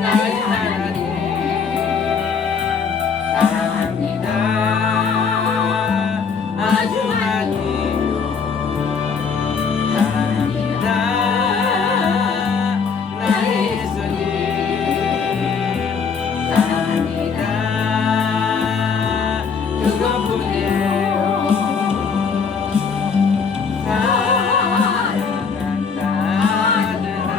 나의 하나님 사랑합니다. 아주 많이 사랑합니다. 나의 예수님 사랑합니다. 그것뿐이에요. 사랑한다 아들아.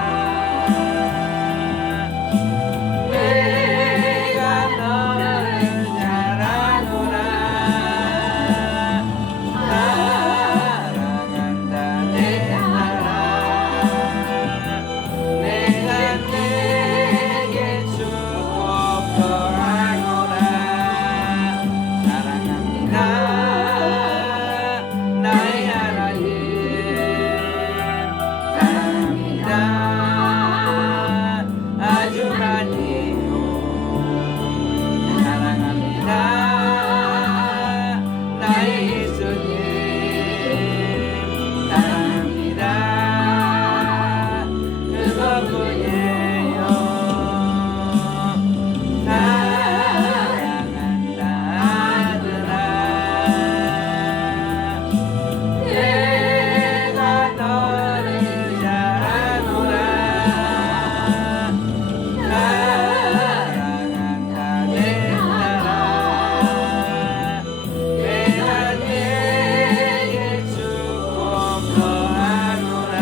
내가 너를 잘 아노라. 사랑한다 내 나라. 내가 내게 축복 더하노라. 사랑합니다 나의 하나님 사랑합니다. 아주 많이 사랑합니다. 나의 예수님 사랑합니다. 그것뿐이에요. 사랑한다 아들아. 내가 너를 잘 아노라. 사랑한다 내 나라. 내가 내게 축복 더하노라.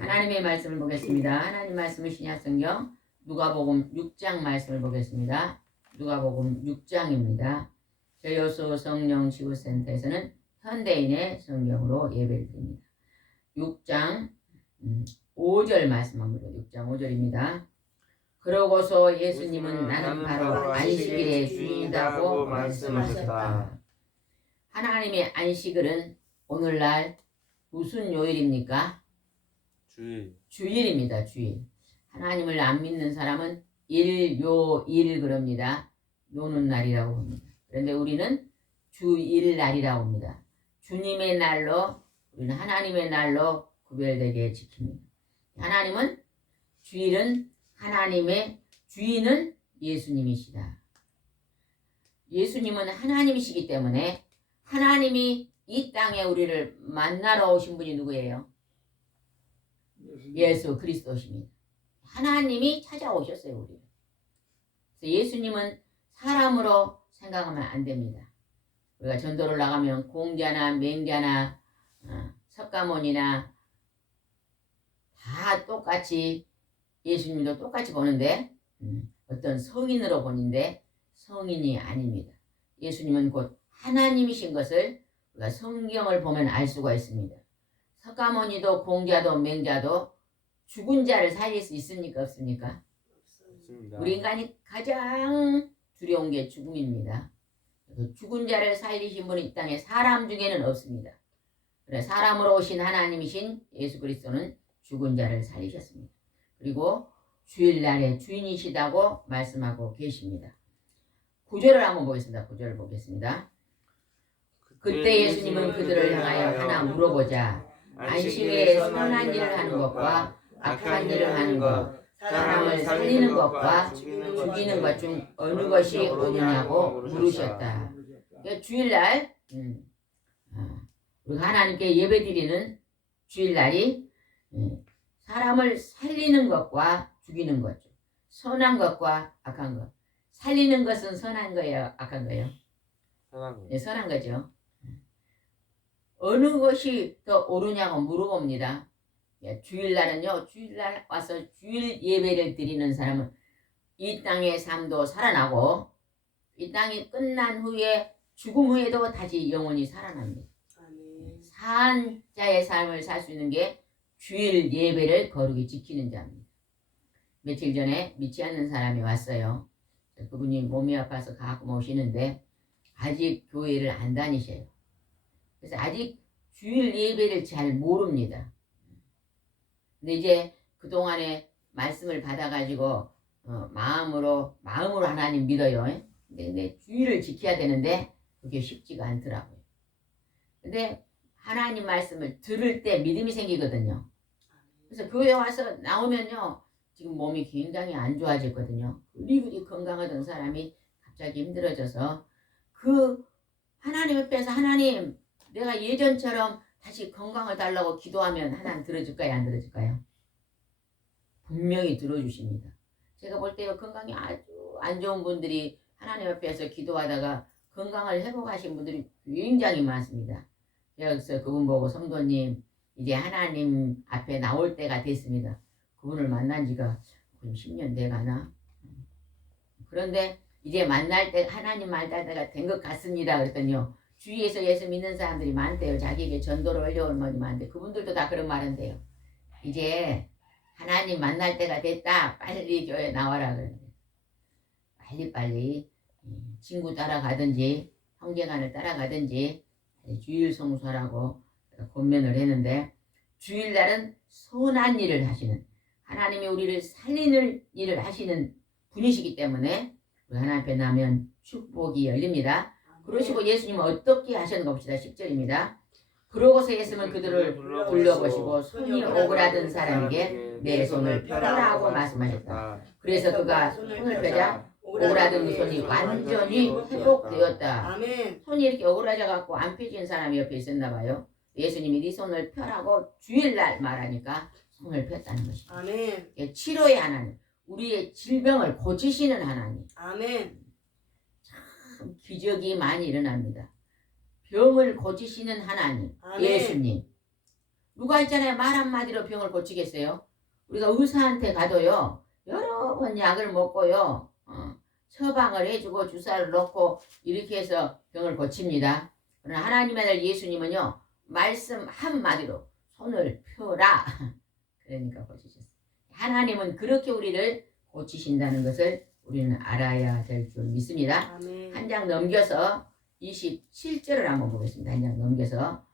하나님의 말씀을 보겠습니다. 하나님 말씀은 신약성경 누가복음 6장 말씀을 보겠습니다. 누가복음 6장입니다. 저희 여수 성령 지구센터에서는 현대인의 성경으로 예배를 드립니다. 6장 5절 말씀합니다. 6장 5절입니다. 그러고서 예수님은 나는 바로 안식일의 주인이라고 말씀하셨다. 하나님의 안식일은 오늘날 무슨 요일입니까? 주일 주일입니다. 주일. 하나님을 안 믿는 사람은 일요일 그럽니다. 노는 날이라고 합니다. 그런데 우리는 주일날이라고 합니다. 주님의 날로 우리는 하나님의 날로 구별되게 지킵니다. 하나님은 주일은 하나님의 주인은 예수님이시다. 예수님은 하나님이시기 때문에 하나님이 이 땅에 우리를 만나러 오신 분이 누구예요? 예수 그리스도십니다. 하나님이 찾아오셨어요. 우리를. 그래서 예수님은 사람으로 생각하면 안 됩니다. 우리가 전도를 나가면 공자나 맹자나 석가모니나 다 똑같이 예수님도 똑같이 보는데 어떤 성인으로 보는데 성인이 아닙니다. 예수님은 곧 하나님이신 것을 우리가 성경을 보면 알 수가 있습니다. 석가모니도 공자도 맹자도 죽은 자를 살릴 수 있습니까? 없습니까? 없습니다. 우리 인간이 가장 두려운 게 죽음입니다. 그래서 죽은 자를 살리신 분이 이 땅에 사람 중에는 없습니다. 그래 사람으로 오신 하나님이신 예수 그리스도는 죽은 자를 살리셨습니다. 그리고 주일날의 주인이시다고 말씀하고 계십니다. 9절을 한번 보겠습니다. 9절을 보겠습니다. 그때 예수님은 그들을 향하여 하나 물어보자. 안식일에 선한 일을 하는 것과 악한 일을 하는 것, 사람을 살리는 것과 죽이는 것 중 어느 것이 옳으냐고 물으셨다. 그러니까 주일날 우리가 하나님께 예배드리는 주일날이 사람을 살리는 것과 죽이는 거죠. 선한 것과 악한 것. 살리는 것은 선한 거예요? 악한 거예요? 선한 거. 네, 선한 거죠. 어느 것이 더 옳으냐고 물어봅니다. 주일날은요, 주일날 와서 주일 예배를 드리는 사람은 이 땅의 삶도 살아나고 이 땅이 끝난 후에 죽음 후에도 다시 영원히 살아납니다. 산 자의 삶을 살 수 있는 게 주일 예배를 거룩히 지키는 자입니다. 며칠 전에 믿지 않는 사람이 왔어요. 그분이 몸이 아파서 가끔 오시는데 아직 교회를 안 다니셔요. 그래서 아직 주일 예배를 잘 모릅니다. 근데 이제 그동안에 말씀을 받아가지고 마음으로 하나님 믿어요. 근데 주일을 지켜야 되는데 그게 쉽지가 않더라고요. 근데 하나님 말씀을 들을 때 믿음이 생기거든요. 그래서 교회 와서 나오면요. 지금 몸이 굉장히 안 좋아졌거든요. 그리 건강하던 사람이 갑자기 힘들어져서 그 하나님 앞에서 하나님 내가 예전처럼 다시 건강을 달라고 기도하면 하나님 들어줄까요? 안 들어줄까요? 분명히 들어주십니다. 제가 볼 때요. 건강이 아주 안 좋은 분들이 하나님 앞에서 기도하다가 건강을 회복하신 분들이 굉장히 많습니다. 그래서 그분 보고 성도님 이제 하나님 앞에 나올 때가 됐습니다. 그분을 만난 지가 10년 돼가나? 그런데 이제 만날 때 하나님 만날 때가 된 것 같습니다. 그랬더니요. 주위에서 예수 믿는 사람들이 많대요. 자기에게 전도를 하려고 하는 많은데 그분들도 다 그런 말 한대요. 이제 하나님 만날 때가 됐다. 빨리 교회 나와라. 그러는데 빨리 친구 따라가든지 형제간을 따라가든지 주일 성수하라고 권면을 했는데 주일날은 선한 일을 하시는 하나님이 우리를 살리는 일을 하시는 분이시기 때문에 우리 하나님 앞에 나면 축복이 열립니다. 그러시고 예수님은 어떻게 하셨는가 봅시다. 10절입니다. 그러고서 예수님은 그들을 불러보시고 손이 오그라든 사람에게 내 손을 펴라고 말씀하셨다. 그래서 그가 손을 펴자 오그라든 손이 완전히 회복되었다. 아멘. 손이 이렇게 오그라져 갖고 안 펴진 사람이 옆에 있었나 봐요. 예수님이 네 손을 펴라고 주일날 말하니까 손을 폈다는 것입니다. 아멘. 치료의 하나님, 우리의 질병을 고치시는 하나님. 아멘. 참 기적이 많이 일어납니다. 병을 고치시는 하나님, 아멘. 예수님. 누가 있잖아요. 말 한마디로 병을 고치겠어요? 우리가 의사한테 가도요. 여러 번 약을 먹고요. 처방을 해주고 주사를 놓고 이렇게 해서 병을 고칩니다. 그러나 하나님의 아들 예수님은요. 말씀 한마디로 손을 펴라. 그러니까 고치셨어요. 하나님은 그렇게 우리를 고치신다는 것을 우리는 알아야 될 줄 믿습니다. 아멘. 한 장 넘겨서 27절을 한번 보겠습니다. 한 장 넘겨서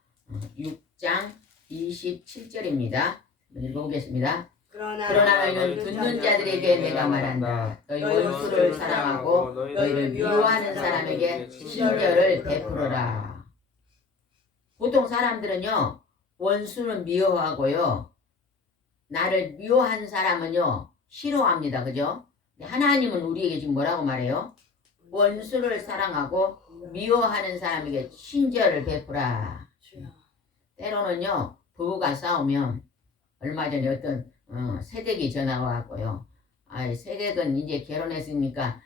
6장 27절입니다. 읽어보겠습니다. 그러나 너희는 듣는 자들에게 내가 말한다. 너희 원수를 사랑하고 너희를 미워하는 사람에게 친절을 베풀어라. 보통 사람들은요. 원수는 미워하고요. 나를 미워한 사람은요. 싫어합니다. 그죠? 하나님은 우리에게 지금 뭐라고 말해요? 원수를 사랑하고 미워하는 사람에게 친절을 베풀라. 때로는요. 부부가 싸우면 얼마 전에 어떤 새댁이 전화 와갖고요. 새댁은 이제 결혼했으니까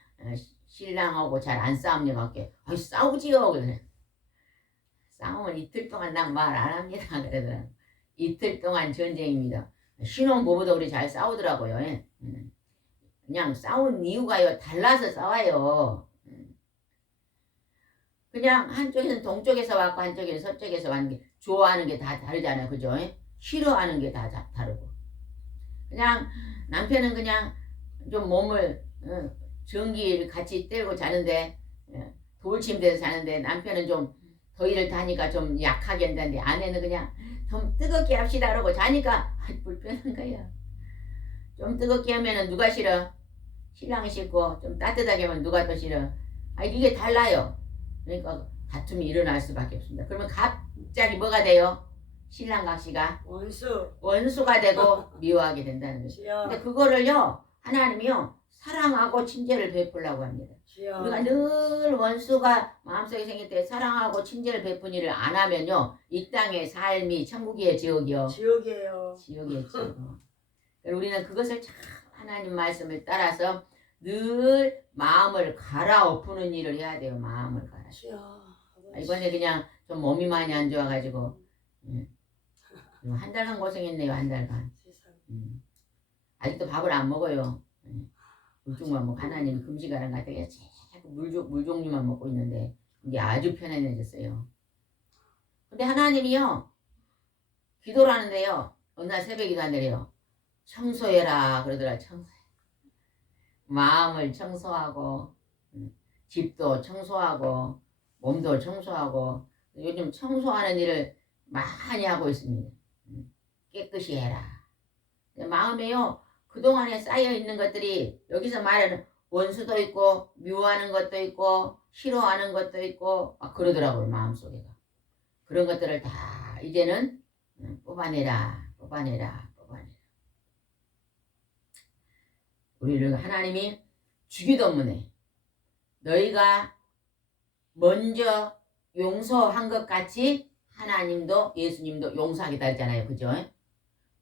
신랑하고 잘 안 싸움냐고 싸우지요. 그래. 싸우면 이틀 동안 난 말 안 합니다. 그러더라고요. 이틀 동안 전쟁입니다. 신혼부부도 우리 잘 싸우더라고요. 그냥 싸운 이유가요. 달라서 싸워요. 그냥 한쪽에서는 동쪽에서 왔고 한쪽에서 서쪽에서 왔는데 좋아하는 게 다 다르잖아요. 그죠? 싫어하는 게 다 다르고. 그냥 남편은 그냥 좀 몸을 전기를 같이 떼고 자는데 돌침대에서 자는데 남편은 좀 더위를 타니까 좀 약하게 한다는데 아내는 그냥 좀 뜨겁게 합시다 그러고 자니까 불편한 거야. 좀 뜨겁게 하면은 누가 싫어? 신랑이 싫고 좀 따뜻하게 하면 누가 또 싫어? 이게 달라요. 그러니까 다툼이 일어날 수밖에 없습니다. 그러면 갑자기 뭐가 돼요? 신랑 각시가 원수가 되고 미워하게 된다는 거죠. 근데 그거를요 하나님이요 사랑하고 친절을 베풀라고 합니다. 우리가 늘 원수가 마음속에 생길 때 사랑하고 친절을 베푼 일을 안 하면요 이 땅의 삶이 천국이에요 지옥이요? 지옥이에요. 지옥이에요 지옥. 우리는 그것을 참 하나님 말씀을 따라서 늘 마음을 갈아엎는 일을 해야 돼요. 마음을 갈아. 이번에 그냥 좀 몸이 많이 안 좋아가지고 한 달간 고생했네요. 한 달간. 아직도 밥을 안 먹어요. 물종만 먹고 하나님 금식하는 것 같아요. 자꾸 물 종류만 먹고 있는데 이게 아주 편안해졌어요. 근데 하나님이요 기도를 하는데요 어느 날 새벽 기도한대요. 청소해라 그러더라. 마음을 청소하고 집도 청소하고 몸도 청소하고 요즘 청소하는 일을 많이 하고 있습니다. 깨끗이 해라. 마음에요 그동안에 쌓여있는 것들이 여기서 말하는 원수도 있고 미워하는 것도 있고 싫어하는 것도 있고 막 그러더라고요. 마음속에가 그런 것들을 다 이제는 뽑아내라. 우리를 하나님이 주기도문에 너희가 먼저 용서한 것 같이 하나님도 예수님도 용서하겠다 했잖아요. 그죠?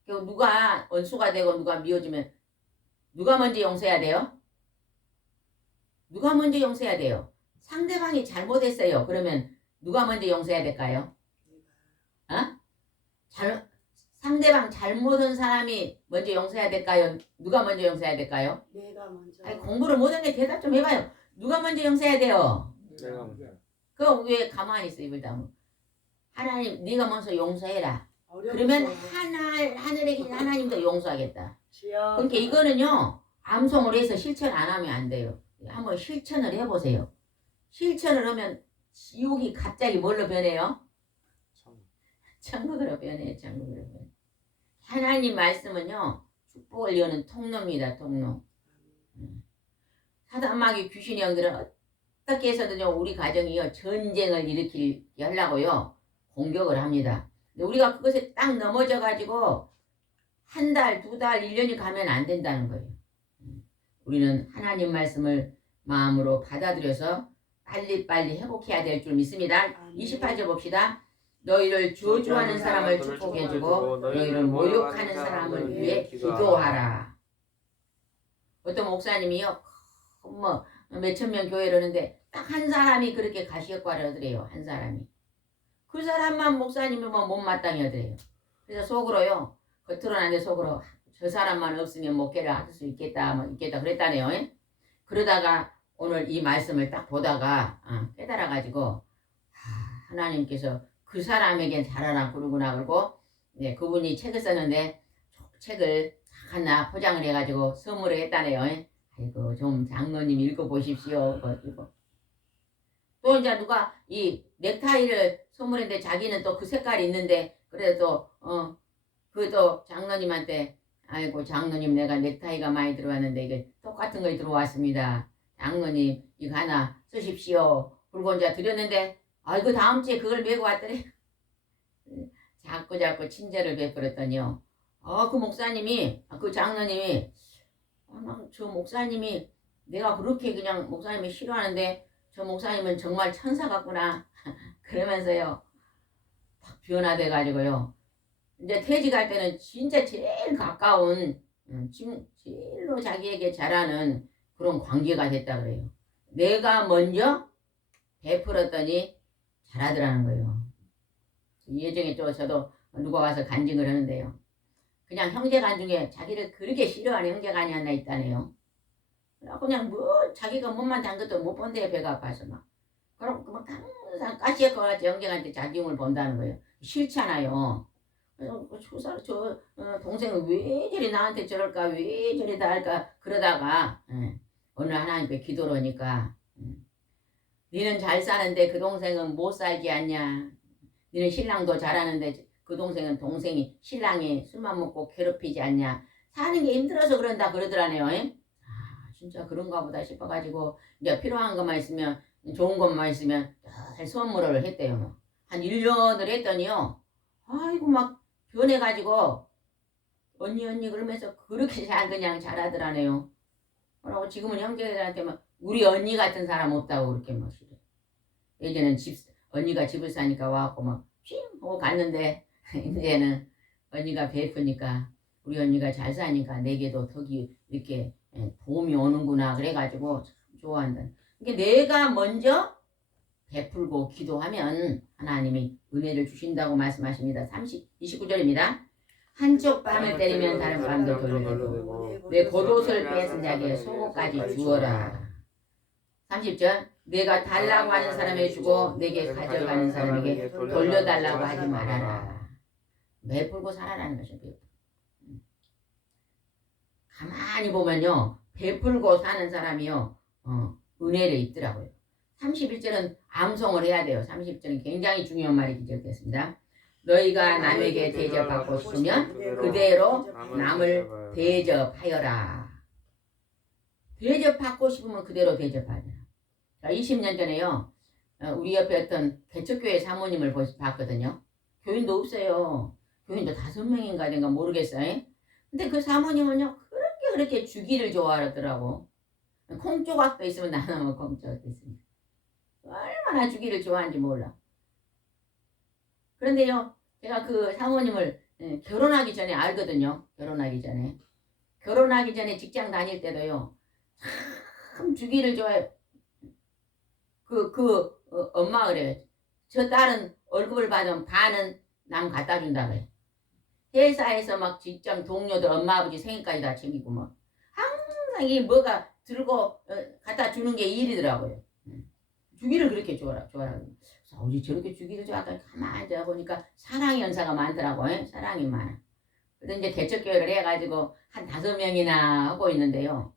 누가 원수가 되고 누가 미워지면 누가 먼저 용서해야 돼요? 누가 먼저 용서해야 돼요? 상대방이 잘못했어요. 그러면 누가 먼저 용서해야 될까요? 어? 상대방 잘못한 사람이 먼저 용서해야 될까요? 누가 먼저 용서해야 될까요? 내가 먼저. 아니, 공부를 못했는데 대답 좀 해봐요. 누가 먼저 용서해야 돼요? 내가 먼저. 그럼 왜 가만히 있어 입을 다물고. 하나님 네가 먼저 용서해라. 어렵죠. 그러면 하늘에 계신 하나님도 용서하겠다. 주여. 그러니까 이거는요. 암송을 해서 실천 안 하면 안 돼요. 한번 실천을 해보세요. 실천을 하면 지옥이 갑자기 뭘로 변해요? 천국으로 변해요. 천국으로 변해. 하나님 말씀은요. 축복을 여는 통로입니다. 통로. 사단마귀 귀신의 영들은 어떻게 해서든요. 우리 가정이요. 전쟁을 일으키게 하려고요. 공격을 합니다. 근데 우리가 그것에 딱 넘어져가지고 한 달, 두 달, 1년이 가면 안 된다는 거예요. 우리는 하나님 말씀을 마음으로 받아들여서 빨리빨리 회복해야 될 줄 믿습니다. 28절 봅시다. 너희를 저주하는 사람을 축복해주고 너희를 모욕하는 사람을 위해 기도하라. 어떤 목사님이요. 뭐 몇천 명 교회를 하는데 딱 한 사람이 그렇게 가시역과를 하더래요. 한 사람이. 그 사람만 목사님이 뭐 못마땅히 하더래요. 그래서 속으로요. 겉으로는 안 돼 속으로 저 사람만 없으면 목회를 할 수 있겠다 뭐 있겠다 그랬다네요. 그러다가 오늘 이 말씀을 딱 보다가 깨달아가지고 하나님께서 그 사람에겐 잘하라 그러구나 그러고 그분이 책을 썼는데 책을 하나 포장을 해가지고 선물을 했다네요. 아이고 좀 장로님 읽어보십시오. 또 이제 누가 이 넥타이를 선물했는데 자기는 또 그 색깔이 있는데 그래도 그또 장로님한테 아이고 장로님 내가 넥타이가 많이 들어왔는데 이게 똑같은 거 들어왔습니다. 장로님 이거 하나 쓰십시오. 그리고 이제 드렸는데 아이고 다음 주에 그걸 메고 왔더니 자꾸 친절을 베풀었더니요. 그 목사님이 그 장로님이 저 목사님이 내가 그렇게 그냥 목사님이 싫어하는데 저 목사님은 정말 천사 같구나 그러면서요 딱 변화돼 가지고요 이제 퇴직할 때는 진짜 제일 가까운 지금 제일로 자기에게 잘하는 그런 관계가 됐다 그래요. 내가 먼저 베풀었더니 잘하더라는 거예요. 예전에 또 저도 누가 와서 간증을 하는데요. 그냥 형제간 중에 자기를 그렇게 싫어하는 형제간이 하나 있다네요. 그냥 뭐 자기가 몸만 담것도 못 본데 배가 아파서 막. 그럼 항상 가시에 가서 형제간한테 자기 힘을 본다는 거예요. 싫잖아요. 그래서 저 동생은 왜 저리 나한테 저럴까 왜 저리 다 할까 그러다가 오늘 하나님께 기도를 하니까 너는 잘 사는데 그 동생은 못 살지 않냐. 너는 신랑도 잘하는데 그 동생은 동생이 신랑이 술만 먹고 괴롭히지 않냐. 사는 게 힘들어서 그런다 그러더라네요. 진짜 그런가 보다 싶어가지고 이제 필요한 것만 있으면 좋은 것만 있으면 잘 선물을 했대요. 한 1년을 했더니요. 아이고 막 변해가지고 언니 그러면서 그렇게 그냥 잘하더라네요. 그러고 지금은 형제들한테 막 우리 언니 같은 사람 없다고 그렇게 막 싫어. 예전엔 언니가 집을 사니까 와갖고 막 핑 하고 갔는데 이제는 언니가 베푸니까 우리 언니가 잘 사니까 내게도 덕이 이렇게 도움이 오는구나 그래가지고 참 좋아한다. 그러니까 내가 먼저 베풀고 기도하면 하나님이 은혜를 주신다고 말씀하십니다. 29절입니다. 한쪽 뺨을 때리면 다른 뺨도 돌려대고 내 겉옷을 뺏은 자에게 속옷까지 주어라. 30절 내가 달라고 하는 사람에게 주고 내게 가져가는 사람에게 돌려달라고 하지 말아라. 베풀고 살아라는 것이죠. 가만히 보면요. 베풀고 사는 사람이요. 은혜를 입더라고요. 31절은 암송을 해야 돼요. 30절은 굉장히 중요한 말이 기록됐습니다. 너희가 남에게 대접받고 싶으면 그대로 남을 대접하여라. 대접받고 싶으면 그대로 대접하라. 20년 전에요. 우리 옆에 어떤 개척교회 사모님을 봤거든요. 교인도 없어요. 교인도 5명인가 된가 모르겠어요. 근데 그 사모님은요 그렇게 주기를 좋아하더라고. 콩조각도 있으면 나눠 먹고 콩조각도 있으면 얼마나 주기를 좋아하는지 몰라. 그런데요 제가 그 사모님을 결혼하기 전에 알거든요. 결혼하기 전에 직장 다닐 때도요 참 주기를 좋아해. 엄마가 그래. 저 딸은 월급을 받으면 반은 남 갖다 준다 그래. 회사에서 막 직장 동료들 엄마 아버지 생일까지 다 챙기고 막 항상 이 뭐가 들고 갖다 주는 게 일이더라고요. 주기를 그렇게 좋아하고. 우리 저렇게 주기를 좋아하니까 가만히 앉아 보니까 사랑의 연사가 많더라고. 사랑이 많아. 그래서 이제 개척교회를 해가지고 한 5명이나 하고 있는데요.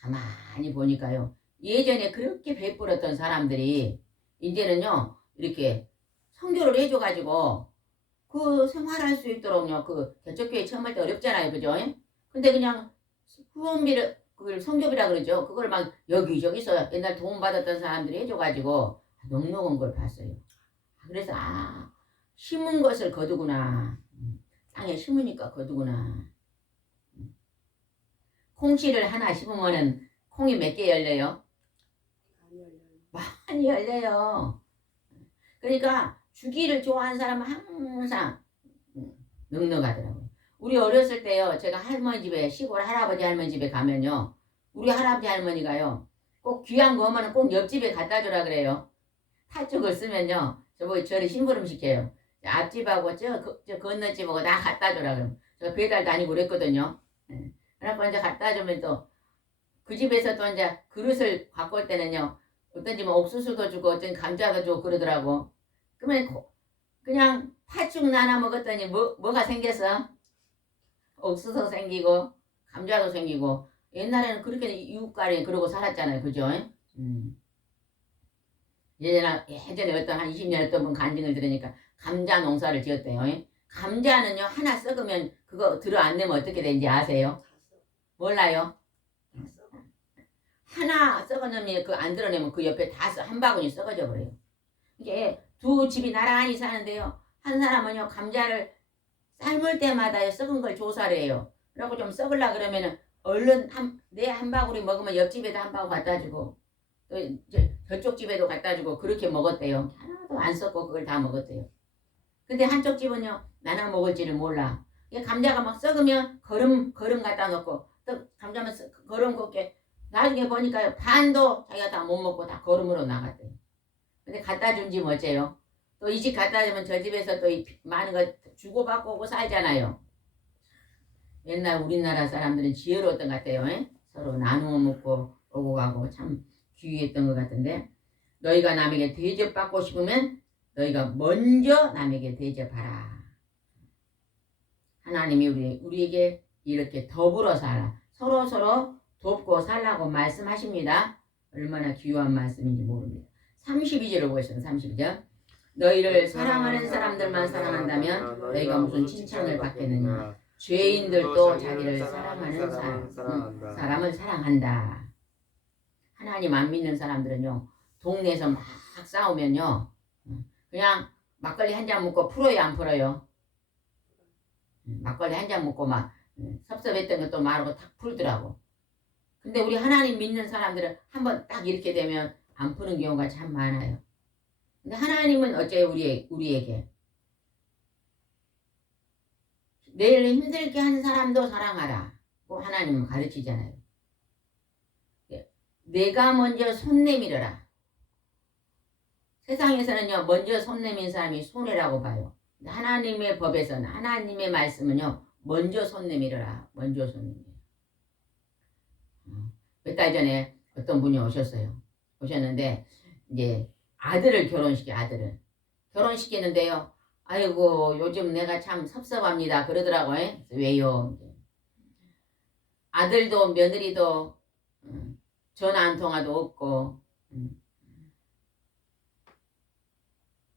가만히 보니까요. 예전에 그렇게 베풀었던 사람들이 이제는요 이렇게 선교를 해줘가지고 그 생활할 수 있도록요 그 개척교회 처음 할 때 어렵잖아요, 그죠? 근데 그냥 후원비를 그걸 선교비라 그러죠. 그걸 막 여기저기서 옛날 도움 받았던 사람들이 해줘가지고 넉넉한 걸 봤어요. 그래서 심은 것을 거두구나. 땅에 심으니까 거두구나. 콩씨를 하나 심으면은 콩이 몇 개 열려요? 많이 열려요. 그러니까 주기를 좋아하는 사람은 항상 넉넉하더라고요. 우리 어렸을 때요 제가 할머니 집에 시골 할아버지 할머니 집에 가면요 우리 할아버지 할머니가요 꼭 귀한 거 오면은 꼭 옆집에 갖다 주라 그래요. 팥죽을 쓰면요 저를 심부름 시켜요. 앞집하고 저 건너집하고 다 갖다 주라 그러면 저 배달 다니고 그랬거든요. 그래갖고 이제 갖다 주면 또 그 집에서 또 이제 그릇을 갖고 올 때는요 어떤 집은 옥수수도 주고 어떤 감자도 주고 그러더라고. 그러면 그냥 팥죽 나눠 먹었더니 뭐가 생겼어? 옥수수 생기고 감자도 생기고. 옛날에는 그렇게 이웃간에 그러고 살았잖아요, 그죠? 예전에 어떤 한 20년 어떤 분 간증을 들으니까 감자 농사를 지었대요. 감자는요 하나 썩으면 그거 들어 안 내면 어떻게 되는지 아세요? 몰라요? 하나 썩어놓으면 그 안 드러내면 그 옆에 다 한 바구니 썩어져 버려요. 이게 2집이 나란히 사는데요. 한 사람은요 감자를 삶을 때마다 썩은 걸 조사를 해요. 그리고 좀 썩으려 그러면은 얼른 내 한 바구니 먹으면 옆집에도 한 바구니 갖다 주고 또 저쪽 집에도 갖다 주고 그렇게 먹었대요. 하나도 안 썩고 그걸 다 먹었대요. 근데 한쪽 집은요 나눠 먹을지를 몰라. 감자가 막 썩으면 거름 갖다 놓고 또 감자만 거름 걷게 나중에 보니까요 반도 자기가 다 못 먹고 다 거름으로 나갔대요. 근데 갖다 준 집 어째요? 또 이 집 갖다 주면 저 집에서 또 많은 거 주고받고 오고 살잖아요. 옛날 우리나라 사람들은 지혜로웠던 것 같아요. 서로 나누어 먹고 오고 가고 참 귀했던 것 같은데 너희가 남에게 대접받고 싶으면 너희가 먼저 남에게 대접하라. 하나님이 우리에게 이렇게 더불어 살아 서로 돕고 살라고 말씀하십니다. 얼마나 귀한 말씀인지 모릅니다. 32절을 보시면 32절 너희를 사랑하는 사람들만 사랑한다면 너희가 무슨 칭찬을 받겠느냐. 죄인들도 자기를 사랑하는 사람을 사랑한다. 하나님 안 믿는 사람들은요 동네에서 막 싸우면요 그냥 막걸리 한 잔 먹고 풀어요 안 풀어요? 막걸리 한 잔 먹고 막 섭섭했던 것도 말하고 탁 풀더라고. 근데 우리 하나님 믿는 사람들은 한번 딱 이렇게 되면 안 푸는 경우가 참 많아요. 근데 하나님은 어째요 우리에게 내일 힘들게 한 사람도 사랑하라 고 하나님은 가르치잖아요. 내가 먼저 손 내밀어라. 세상에서는요 먼저 손 내민 사람이 손해라고 봐요. 하나님의 법에서는 하나님의 말씀은요 먼저 손 내밀어라. 먼저 손 내밀어라. 몇 달 전에 어떤 분이 오셨는데 이제 아들을 결혼시키는데요. 아이고 요즘 내가 참 섭섭합니다 그러더라고요. 왜요? 아들도 며느리도 전화 한 통화도 없고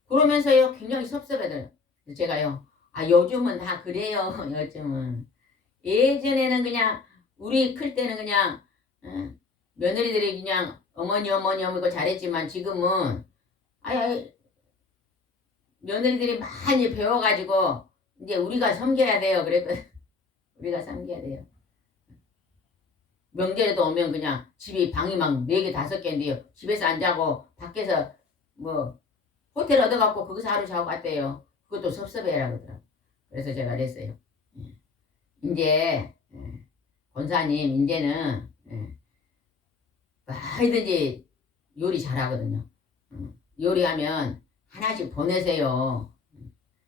그러면서요 굉장히 섭섭해요. 제가요 요즘은 다 그래요. 요즘은 예전에는 그냥 우리 클 때는 그냥 며느리들이 그냥 어머니 잘했지만 지금은 며느리들이 많이 배워가지고 이제 우리가 섬겨야 돼요. 그랬거든. 우리가 섬겨야 돼요. 명절에도 오면 그냥 집이 방이 막 4개 5개인데요. 집에서 안 자고 밖에서 뭐 호텔 얻어갖고 거기서 하루 자고 갔대요. 그것도 섭섭해라 그러더라고. 그래서 제가 그랬어요. 이제 권사님 이제는 뭐든지 요리 잘하거든요. 요리하면 하나씩 보내세요.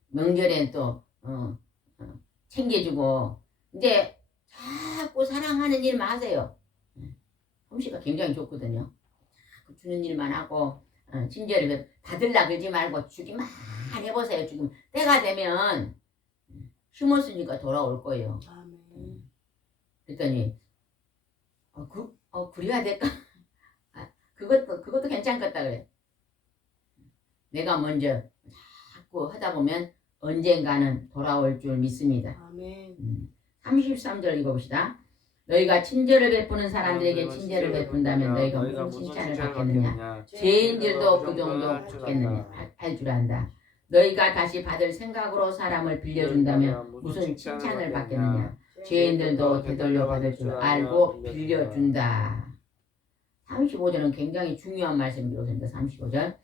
명절엔 또 챙겨주고 이제 자꾸 사랑하는 일만 하세요. 솜씨가 굉장히 좋거든요. 자꾸 주는 일만 하고 친절히 받을라 그러지 말고 주기만 해보세요. 지금 때가 되면 힘없으니까 돌아올 거예요. 아멘. 그랬더니 그래야 될까? 그것도 괜찮겠다 그래. 내가 먼저 자꾸 하다 보면 언젠가는 돌아올 줄 믿습니다. 아멘. 33절 읽어봅시다. 너희가 친절을 베푸는 사람들에게 친절을 베푼다면 너희가 무슨 칭찬을 받겠느냐? 죄인들도 그 정도 받겠느냐? 할 줄 안다. 너희가 다시 받을 생각으로 사람을 빌려준다면 무슨 칭찬을 받겠느냐? 죄인들도 되돌려 받을 줄 알고 빌려준다. 35절은 굉장히 중요한 말씀이었습니다. 35절.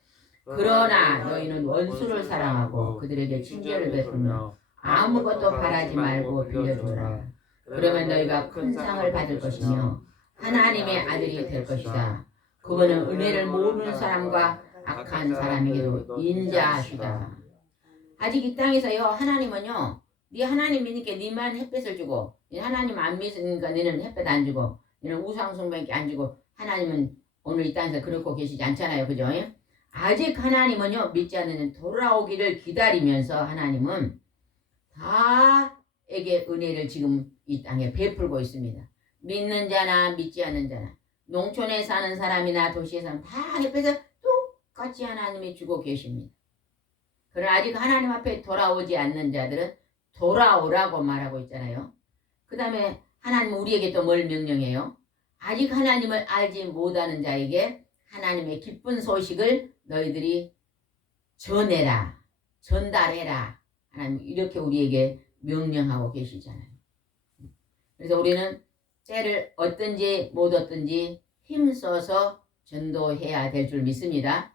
그러나 너희는 원수를 사랑하고 그들에게 친절을 베풀며 아무것도 바라지 말고 빌려주라. 그러면 너희가 큰 상을 받을 것이며 하나님의 아들이 될 것이다. 그분은 은혜를 모르는 사람과 악한 사람에게도 인자하시다. 아직 이 땅에서요 하나님은요 네 하나님 믿으니까 네만 햇볕을 주고 하나님 안 믿으니까 너는 햇볕 안 주고 너는 우상 숭배밖에 안 주고 하나님은 오늘 이 땅에서 그렇고 계시지 않잖아요. 그죠? 아직 하나님은요 믿지 않는 돌아오기를 기다리면서 하나님은 다에게 은혜를 지금 이 땅에 베풀고 있습니다. 믿는 자나 믿지 않는 자나 농촌에 사는 사람이나 도시에 사는 다 옆에서 똑같이 하나님이 주고 계십니다. 그러나 아직 하나님 앞에 돌아오지 않는 자들은 돌아오라고 말하고 있잖아요. 그 다음에 하나님은 우리에게 또 뭘 명령해요? 아직 하나님을 알지 못하는 자에게 하나님의 기쁜 소식을 너희들이 전해라, 전달해라. 하나님 이렇게 우리에게 명령하고 계시잖아요. 그래서 우리는 때를 얻든지 못 얻든지 힘써서 전도해야 될 줄 믿습니다.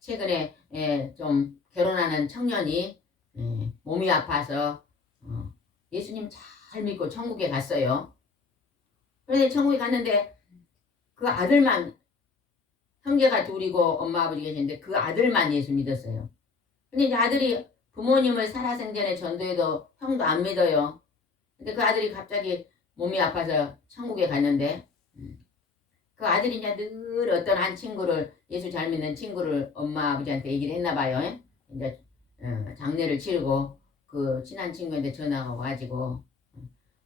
최근에 좀 결혼하는 청년이 몸이 아파서 예수님 잘 믿고 천국에 갔어요. 그런데 천국에 갔는데 그 아들만 형제가 둘이고 엄마 아버지 계시는데 그 아들만 예수 믿었어요. 근데 이제 아들이 부모님을 살아생전에 전도해도 형도 안 믿어요. 근데 그 아들이 갑자기 몸이 아파서 천국에 갔는데 그 아들이 이제 늘 어떤 한 친구를 예수 잘 믿는 친구를 엄마 아버지한테 얘기를 했나 봐요. 이제 장례를 치르고 그 친한 친구한테 전화가 와가지고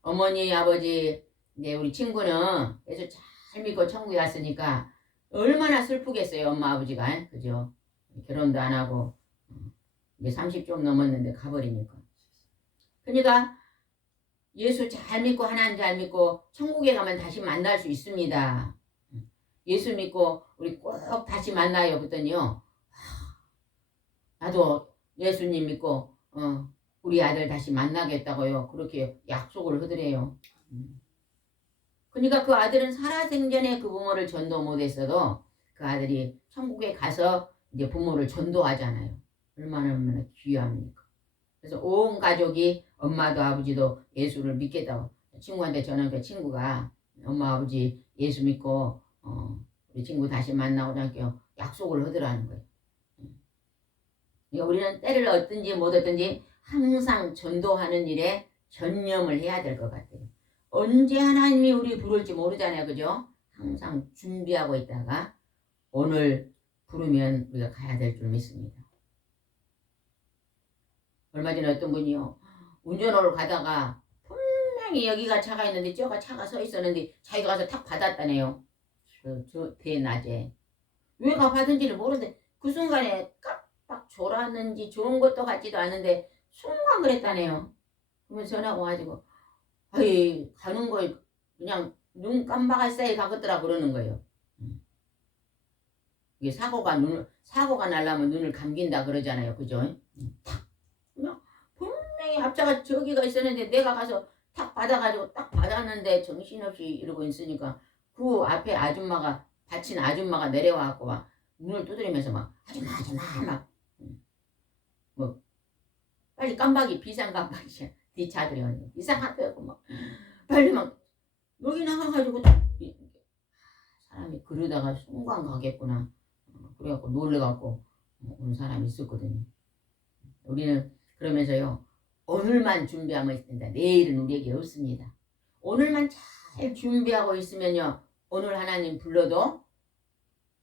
어머니 아버지 이제 우리 친구는 예수 잘 믿고 천국에 갔으니까 얼마나 슬프겠어요. 엄마 아버지가 그죠? 결혼도 안 하고 이제 30 좀 넘었는데 가버리니까. 그러니까 예수 잘 믿고 하나님 잘 믿고 천국에 가면 다시 만날 수 있습니다. 예수 믿고 우리 꼭 다시 만나요. 그랬더니요. 나도 예수님 믿고 우리 아들 다시 만나겠다고요. 그렇게 약속을 하더래요. 그러니까 그 아들은 살아생전에 그 부모를 전도 못했어도 그 아들이 천국에 가서 이제 부모를 전도하잖아요. 얼마나 귀합니까? 그래서 온 가족이 엄마도 아버지도 예수를 믿겠다고 친구한테 전화한 친구가 엄마 아버지 예수 믿고 우리 친구 다시 만나고자 약속을 하더라는 거예요. 그러니까 우리는 때를 얻든지 못 얻든지 항상 전도하는 일에 전념을 해야 될 것 같아요. 언제 하나님이 우리 부를지 모르잖아요. 그죠? 항상 준비하고 있다가 오늘 부르면 우리가 가야 될 줄 믿습니다. 얼마 전에 어떤 분이요. 운전하러 가다가 분명히 여기가 차가 있는데 저가 차가 서 있었는데 자기가 가서 탁 받았다네요. 저 대낮에. 왜가 받은지를 모르는데 그 순간에 깜빡 졸았는지 좋은 것도 같지도 않은데 순간 그랬다네요. 그러면 전화가 와가지고 아이 가는 거 그냥 눈 깜박할 사이 가겠더라 그러는 거예요. 이게 사고가 나려면 눈을 감긴다 그러잖아요. 그죠? 탁 그냥 분명히 앞차가 저기가 있었는데 내가 가서 탁 받아가지고 딱 받았는데 정신없이 이러고 있으니까 그 앞에 아줌마가 받친 아줌마가 내려와갖고 막 문을 두드리면서 막 아줌마 막 뭐 빨리 깜박이 비상 깜박이 뒤차들이 비상 깜박이 막 빨리 막 여기 나가가지고 사람이 그러다가 순간 가겠구나. 그래갖고 놀래갖고 온 사람이 있었거든요. 우리는 그러면서요. 오늘만 준비하면 있습니다. 내일은 우리에게 없습니다. 오늘만 잘 준비하고 있으면요. 오늘 하나님 불러도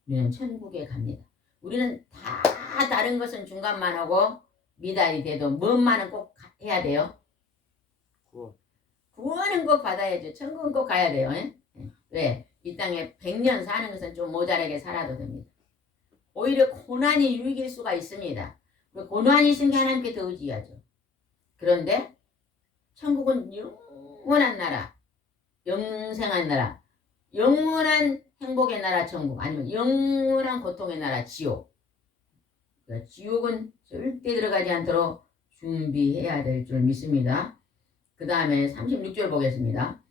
우리는 천국에 갑니다. 우리는 다 다른 것은 중간만 하고 미달이 돼도 뭔만은 꼭 해야 돼요. 구원은 꼭 받아야죠. 천국은 꼭 가야 돼요. 왜? 이 땅에 100년 사는 것은 좀 모자라게 살아도 됩니다. 오히려 고난이 유익일 수가 있습니다. 고난이 있은 게 하나님께 더 의지하죠. 그런데 천국은 영원한 나라, 영생한 나라, 영원한 행복의 나라 천국, 아니면 영원한 고통의 나라 지옥. 그러니까 지옥은 절대 들어가지 않도록 준비해야 될 줄 믿습니다. 그 다음에 36절 보겠습니다.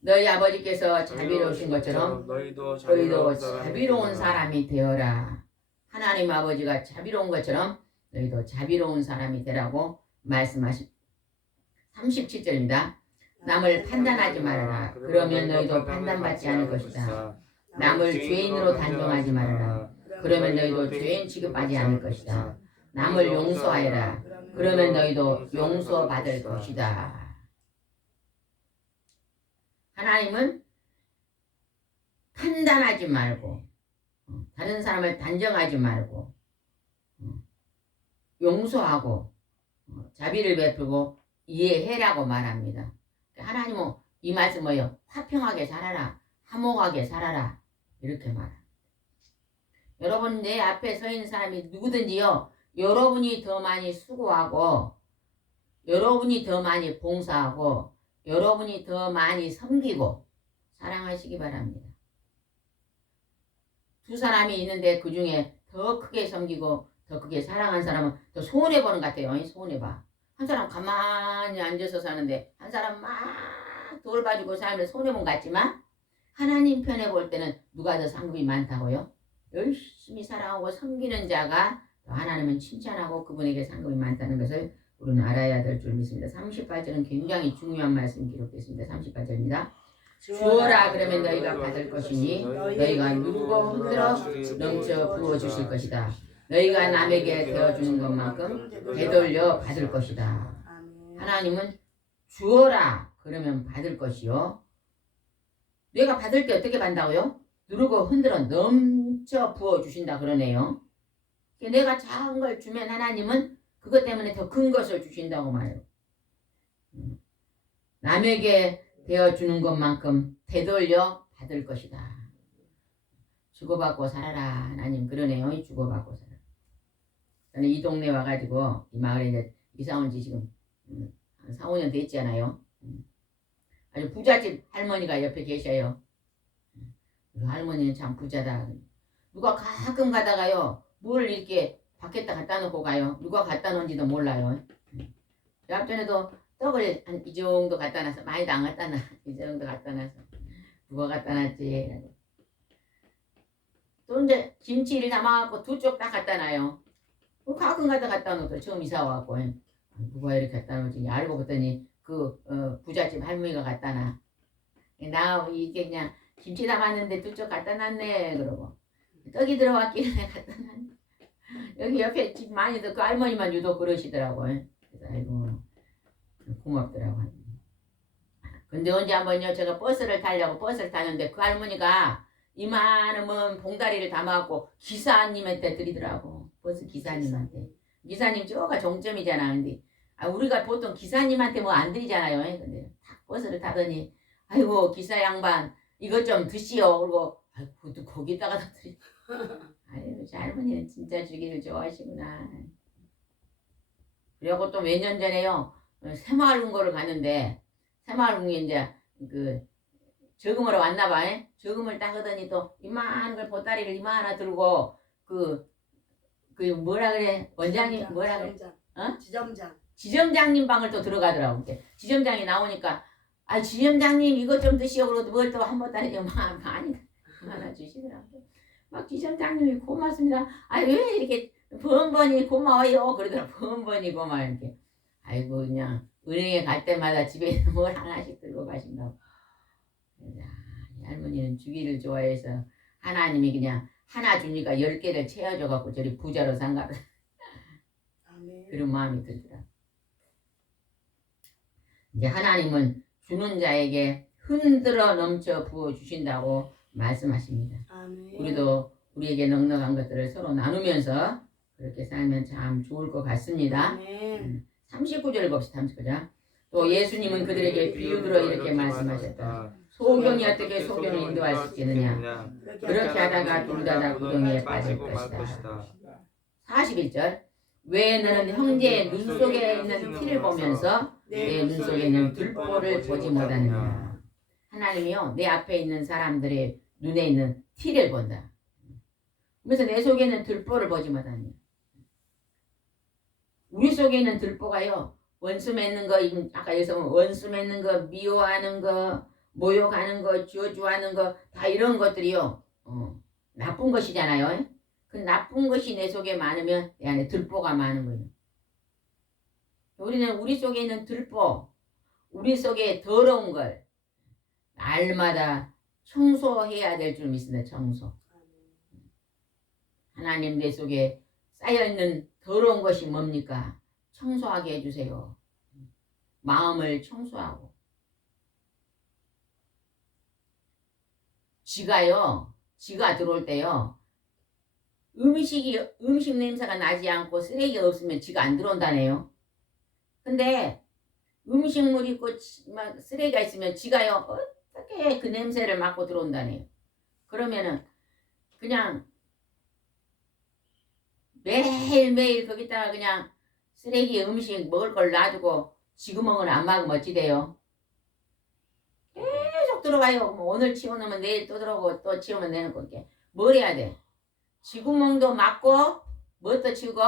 너희 아버지께서 자비로우신 것처럼 너희도 자비로운 사람이 되어라. 하나님 아버지가 자비로운 것처럼 너희도 자비로운 사람이 되라고 말씀하십. 37절입니다. 남을 판단하지 말아라. 그러면 너희도 판단받지 않을 것이다. 남을 죄인으로 단정하지 말아라. 그러면 너희도 죄인 취급하지 않을 것이다. 남을 용서하여라. 그러면 너희도 용서받을 것이다. 하나님은 판단하지 말고 다른 사람을 단정하지 말고 용서하고 자비를 베풀고 이해해라고 말합니다. 하나님은 이 말씀 뭐예요? 화평하게 살아라. 화목하게 살아라. 이렇게 말합니다. 여러분 내 앞에 서 있는 사람이 누구든지요. 여러분이 더 많이 수고하고 여러분이 더 많이 봉사하고 여러분이 더 많이 섬기고 사랑하시기 바랍니다. 두 사람이 있는데 그 중에 더 크게 섬기고 더 크게 사랑한 사람은 더 손해보는 것 같아요. 손해봐. 한 사람 가만히 앉아서 사는데 한 사람 막 돌봐주고 살면 손해본 것 같지만 하나님 편에 볼 때는 누가 더 상급이 많다고요? 열심히 사랑하고 섬기는 자가 하나님은 칭찬하고 그분에게 상급이 많다는 것을 우리는 알아야 될 줄 믿습니다. 38절은 굉장히 중요한 말씀이 기록됐습니다. 38절입니다. 주어라 그러면 너희가 받을 것이니 너희가 누르고 흔들어 넘쳐 부어주실 것이다. 너희가 남에게 되어주는 것만큼 되돌려 받을 것이다. 하나님은 주어라 그러면 받을 것이요. 내가 받을 때 어떻게 받는다고요? 누르고 흔들어 넘쳐 부어주신다 그러네요. 내가 작은 걸 주면 하나님은 그것 때문에 더 큰 것을 주신다고 말해요. 남에게 되어주는 것만큼 되돌려 받을 것이다. 주고받고 살아라. 하나님 그러네요. 주고받고 살아라. 저는 이 동네 와가지고 이 마을에 이제 이사 온 지 지금 한 4, 5년 됐잖아요. 아주 부잣집 할머니가 옆에 계셔요. 그 할머니는 참 부자다. 누가 가끔 가다가요. 뭘 이렇게 밖에다 갖다 놓고 가요. 누가 갖다 놓은지도 몰라요. 앞전에도 떡을 한 이 정도 갖다 놔서 많이도 안 갖다 놔. 이 정도 갖다 놔서 누가 갖다 놨지. 또 이제 김치를 담아갖고 두 쪽 딱 갖다 놔요. 가끔 갖다 놓고 처음 이사 와갖고 누가 이렇게 갖다 놓지 알고 봤더니 그 부잣집 할머니가 갖다 놔. 나 이게 그냥 김치 담았는데 두 쪽 갖다 놨네 그러고 떡이 들어왔길래 갖다 놨네. 여기 옆에 집 많이들 그 할머니만 유독 그러시더라고요. 그래서 아이고 고맙더라고. 근데 언제 한번요 제가 버스를 타려고 버스를 타는데 그 할머니가 이만한 봉다리를 담아갖고 기사님한테 드리더라고. 버스 기사님한테. 기사님 저가 종점이잖아. 근데 우리가 보통 기사님한테 뭐 안 드리잖아요. 근데 딱 버스를 타더니 아이고 기사 양반 이것 좀 드시오. 그리고 아이고 거기다가 다 드리. 아유 저 할머니는 진짜 주기를 좋아하시구나. 그리고 또 몇 년 전에요 새마을금고를 갔는데 새마을금고에 이제 그 저금으로 왔나 봐. 저금을 딱 하더니 또 이만한 걸 보따리를 이만하나 들고 그 뭐라 그래 원장님 뭐라 그래 지점장. 지점장. 지점장님 방을 또 들어가더라고. 지점장이 나오니까 아 지점장님 이것 좀 드시오 그러고 뭘 또 한 보따리 좀 많이 하나 주시더라고. 막 지점장님이 고맙습니다. 아 왜 이렇게 번번이 고마워요 그러더라고. 번번이 고마워 이렇게. 아이고 그냥 은행에 갈 때마다 집에 있는 뭘 하나씩 들고 가신다고. 이 할머니는 주기를 좋아해서 하나님이 그냥 하나 주니까 10개를 채워줘갖고 저리 부자로 산가 아멘. 그런 마음이 들더라. 이제 하나님은 주는 자에게 흔들어 넘쳐 부어 주신다고 말씀하십니다. 아멘. 우리도 우리에게 넉넉한 것들을 서로 나누면서 그렇게 살면 참 좋을 것 같습니다. 아멘. 39절 봅시다. 39절. 또 예수님은 그들에게 비유들어 이렇게 말씀하셨다. 소경이 어떻게 소경을 인도할 수 있겠느냐. 그렇게 하다가 둘 다 구덩이에 빠질 것이다. 41절. 왜 너는 형제의 눈 속에 있는 티를 보면서 내 눈 속에 있는 들보를 보지 못하느냐. 하나님이요 내 앞에 있는 사람들의 눈에 있는 티를 본다. 그래서 내 속에 있는 들보를 보지 못하느냐. 우리 속에 있는 들보가요 원수 맺는 거 아까 여기서 원수 맺는 거 미워하는 거 모욕하는 거 저주하는 거 다 이런 것들이요 나쁜 것이잖아요. 그 나쁜 것이 내 속에 많으면 내 안에 들보가 많은 거예요. 우리는 우리 속에 있는 들보 우리 속에 더러운 걸 날마다 청소해야 될 줄 믿습니다. 청소. 하나님 내 속에 쌓여있는 더러운 것이 뭡니까? 청소하게 해주세요. 마음을 청소하고. 지가 들어올 때요. 음식 냄새가 나지 않고 쓰레기가 없으면 지가 안 들어온다네요. 근데 음식물 있고 막 쓰레기가 있으면 지가요. 어떻게 그 냄새를 맡고 들어온다네요. 그러면은 그냥 매일매일 거기다가 그냥 쓰레기 음식 먹을 걸 놔두고 지구멍을 안 막으면 어찌돼요? 계속 들어가요. 뭐 오늘 치워놓으면 내일 또 들어오고 또 치우면 내는 거게 뭘 해야 돼? 지구멍도 막고 뭣도 치우고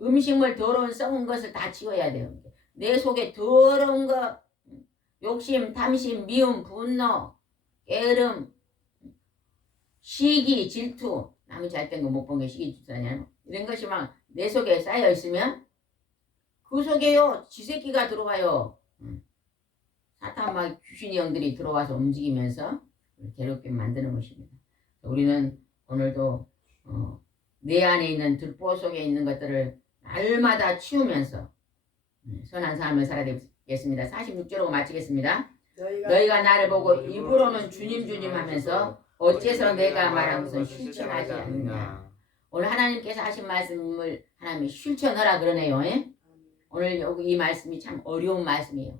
음식물 더러운 썩은 것을 다 치워야 돼요. 내 속에 더러운 거 욕심, 탐심, 미움, 분노, 게으름, 시기, 질투 남이 잘된 거 못 본 게 시기 질투냐 이런 것이 막 내 속에 쌓여 있으면 그 속에요 지새끼가 들어와요. 사탄 막 귀신의 영들이 들어와서 움직이면서 괴롭게 만드는 것입니다. 우리는 오늘도 내 안에 있는 들보 속에 있는 것들을 날마다 치우면서 선한 삶을 살아야 되겠습니다. 46절로 마치겠습니다. 너희가 나를 보고 입으로는 주님 주님 하면서 어째서 내가 말한 것은 실천하지 않느냐. 오늘 하나님께서 하신 말씀을 하나님이 실천하라 그러네요. 오늘 여기 이 말씀이 참 어려운 말씀이에요.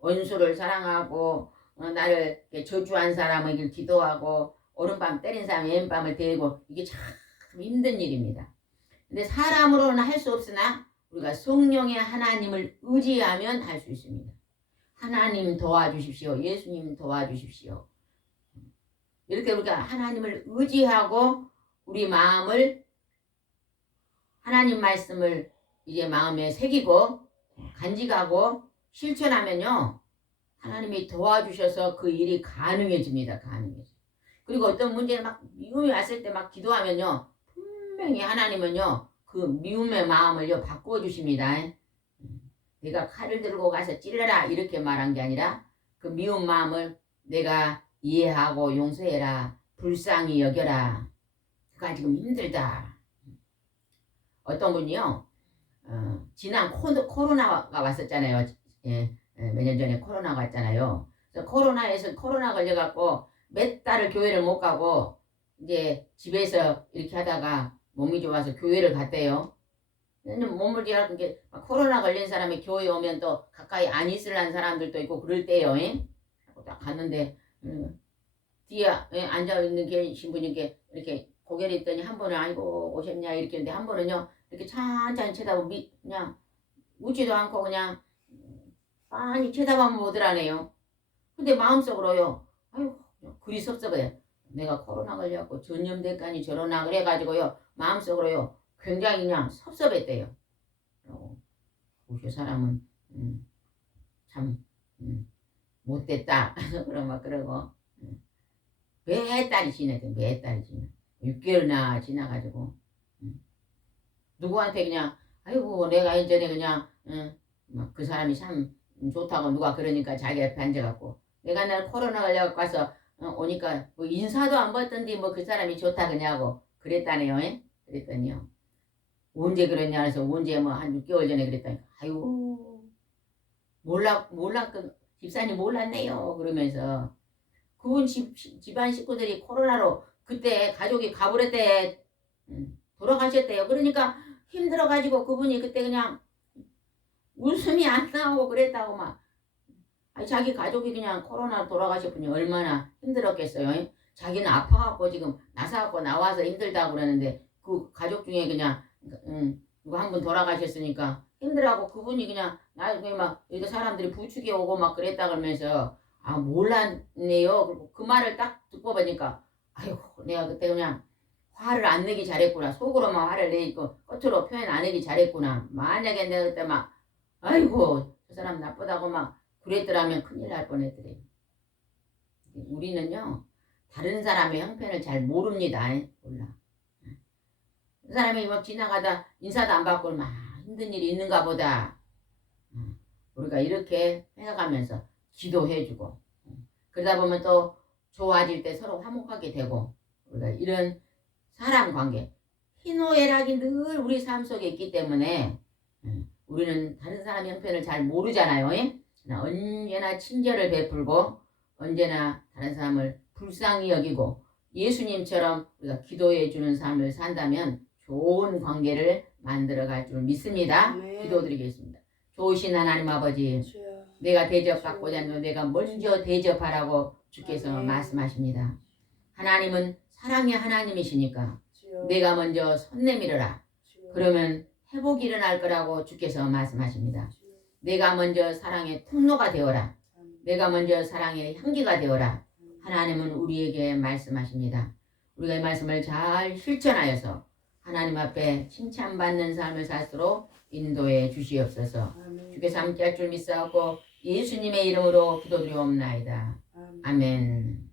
원수를 사랑하고 나를 저주한 사람에게 기도하고 오른밤 때린 사람 왼밤을 대고 이게 참 힘든 일입니다. 근데 사람으로는 할 수 없으나 우리가 성령의 하나님을 의지하면 할 수 있습니다. 하나님 도와주십시오. 예수님 도와주십시오. 이렇게 우리가 하나님을 의지하고 우리 마음을 하나님 말씀을 이제 마음에 새기고 간직하고 실천하면요. 하나님이 도와주셔서 그 일이 가능해집니다. 가능해져. 그리고 어떤 문제는 막 미움이 왔을 때 막 기도하면요. 분명히 하나님은요. 그 미움의 마음을요. 바꿔주십니다. 내가 칼을 들고 가서 찔러라 이렇게 말한 게 아니라 그 미운 마음을 내가 이해하고 용서해라. 불쌍히 여겨라. 그가 지금 힘들다. 어떤 분이요. 지난 코로나가 왔었잖아요. 몇 년 전에 코로나가 왔잖아요. 그래서 코로나 걸려갖고 몇 달을 교회를 못 가고 이제 집에서 이렇게 하다가 몸이 좋아서 교회를 갔대요. 몸을 뒤하고 게 코로나 걸린 사람이 교회 오면 또 가까이 안 있으려는 사람들도 있고 그럴 때요. 딱 갔는데 뒤에 앉아있는 계신 분이 이렇게 고개를 했더니 한 분은 아이고 오셨냐 이렇게 했는데 한 분은요 이렇게 찬찬히 쳐다보고 그냥 웃지도 않고 그냥 빤히 쳐다보면 오더라네요. 근데 마음속으로요. 아유 그리 섭섭해요. 내가 코로나 걸려갖고 전염대까지 저러나 그래가지고요. 마음속으로요. 굉장히 그냥 섭섭했대요. 그 사람은 참 못됐다. 그런 막 그러고 몇 달이 지났대. 몇 달이 지나. 6개월이나 지나가지고 누구한테 그냥 아이고 내가 예전에 그냥 막 그 사람이 참 좋다고 누가 그러니까 자기 옆에 앉아갖고 내가 날 코로나 걸려갖고 와서 오니까 뭐 인사도 안 받던데 뭐 그 사람이 좋다 그냐고 그랬다네요. 그랬더니요. 언제 그랬냐 해서 언제 뭐 한 6개월 전에 그랬다니까 아이고 그 집사님 몰랐네요. 그러면서 그분 집안 식구들이 코로나로 그때 가족이 가버렸대. 돌아가셨대요. 그러니까 힘들어가지고 그분이 그때 그냥 웃음이 안 나오고 그랬다고 막. 아니, 자기 가족이 그냥 코로나로 돌아가셨더니 얼마나 힘들었겠어요. 자기는 아파갖고 지금 나사갖고 나와서 힘들다고 그러는데 그 가족 중에 그냥 누가 한 분 돌아가셨으니까 힘들어하고 그분이 그냥 나중에 막 여기 사람들이 부축이 오고 막 그랬다 그러면서 아 몰랐네요. 그 말을 딱 듣고 보니까 아이고 내가 그때 그냥 화를 안 내기 잘했구나. 속으로만 화를 내고 겉으로 표현 안 하기 잘했구나. 만약에 내가 그때 막 아이고 저 사람 나쁘다고 막 그랬더라면 큰일 날 뻔했더래. 우리는요 다른 사람의 형편을 잘 모릅니다. 몰라. 그 사람이 막 지나가다 인사도 안 받고 막 힘든 일이 있는가 보다. 우리가 이렇게 해가면서 기도해주고 그러다 보면 또 좋아질 때 서로 화목하게 되고 우리가 이런 사람 관계 희노애락이 늘 우리 삶 속에 있기 때문에 우리는 다른 사람의 형편을 잘 모르잖아요. 언제나 친절을 베풀고 언제나 다른 사람을 불쌍히 여기고 예수님처럼 우리가 기도해주는 삶을 산다면 좋은 관계를 만들어갈 줄 믿습니다. 네. 기도드리겠습니다. 좋으신 하나님 아버지 주여. 내가 대접받고자 하는 내가 먼저 대접하라고 주께서 아멘. 말씀하십니다. 하나님은 사랑의 하나님이시니까 주여. 내가 먼저 손 내밀어라. 주여. 그러면 회복이 일어날 거라고 주께서 말씀하십니다. 주여. 내가 먼저 사랑의 통로가 되어라. 아멘. 내가 먼저 사랑의 향기가 되어라. 하나님은 우리에게 말씀하십니다. 우리가 이 말씀을 잘 실천하여서 하나님 앞에 칭찬받는 삶을 살도록 인도해 주시옵소서. 아멘. 주께서 함께할 줄 믿사옵고 예수님의 이름으로 기도드리옵나이다. 아멘. 아멘.